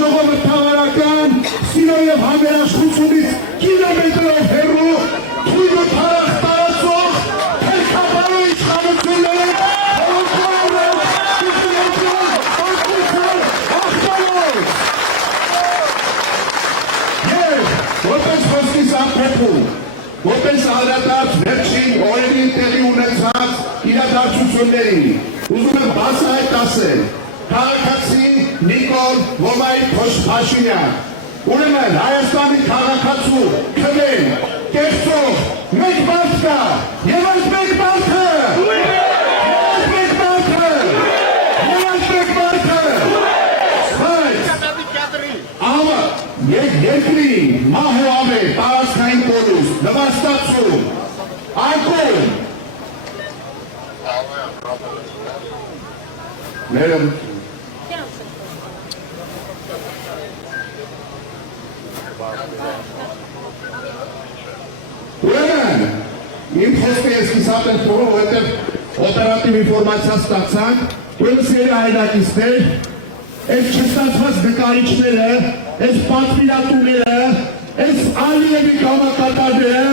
ժողովրդավարական սիրո և համերաշխությունից կիլոմետրով հեռու թույլ ու թարախ տարածող թերքաբարո իշխանությունները որպես խոսքիս ամփոփում, որպես անդրադարձ վերջին օրերին տեղի ունեցած իրադարձությունների, ուզում եմ բացահայտ ասել, քաղաքացի Նիկոլ Վոմայի Փաշինյան, ուրեմն Հայաստանի քաղաքացու, քվեն, կեղծող, մեկ մարդ կա, եւ այս մեկ մարդը, երկրի մահուավ է տարածքային կորուստ, նվաստացում, արկում, ներողություն, ուրեմն, իմ խոսքը ես կիսատ եմ թողում, որտեղ օպերատիվ ինֆորմացիա ստացանք, ուրեմն սերի հայրակիցներ, այս չստացված նկարիչները, այս պատվիրատուները, այս Ալիևի կամակատարները